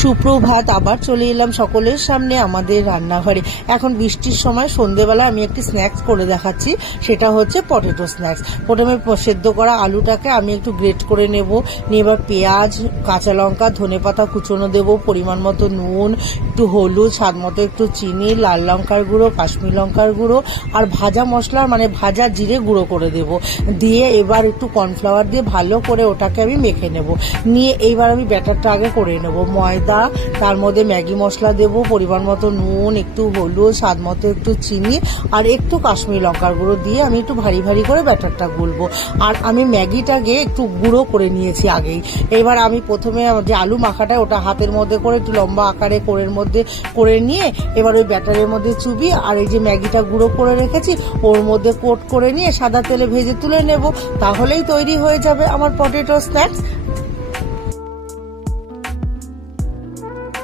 সুপ্রভাত, আবার চলে এলাম সকলের সামনে আমাদের রান্নাঘরে। এখন বৃষ্টির সময় সন্ধেবেলা আমি একটি স্ন্যাক্স করে দেখাচ্ছি, সেটা হচ্ছে পটেটো স্ন্যাক্স। প্রথমে সেদ্ধ করা আলুটাকে আমি একটু গ্রেট করে নেব, নিয়ে এবার পেঁয়াজ, কাঁচা লঙ্কা, ধনেপাতা কুচোনো দেবো, পরিমাণ মতো নুন, একটু হলুদ, স্বাদ মতো একটু চিনি, লাল লঙ্কার গুঁড়ো, কাশ্মীর লঙ্কার গুঁড়ো আর ভাজা মশলা মানে ভাজা জিরে গুঁড়ো করে দেব। দিয়ে এবার একটু কর্নফ্লাওয়ার দিয়ে ভালো করে ওটাকে আমি মেখে নেব। নিয়ে এইবার আমি ব্যাটারটা আগে করে নেব। ময়দা, তার মধ্যে ম্যাগি মশলা দেবো, পরিমাণ মতো নুন, একটু হলুদ, স্বাদ মতো একটু চিনি আর একটু কাশ্মীরি লঙ্কার গুঁড়ো দিয়ে আমি একটু ভারী ভারী করে ব্যাটারটা গুলবো। আর আমি ম্যাগিটাকে একটু গুঁড়ো করে নিয়েছি আগেই। এবার আমি প্রথমে যে আলু মাখাটা ওটা হাতের মধ্যে করে একটু লম্বা আকারে কোরের মধ্যে করে নিয়ে এবার ওই ব্যাটারের মধ্যে চুবি আর এই যে ম্যাগিটা গুঁড়ো করে রেখেছি ওর মধ্যে কোট করে নিয়ে সাদা তেলে ভেজে তুলে নেব। তাহলেই তৈরি হয়ে যাবে আমার পটেটো স্ন্যাক্স।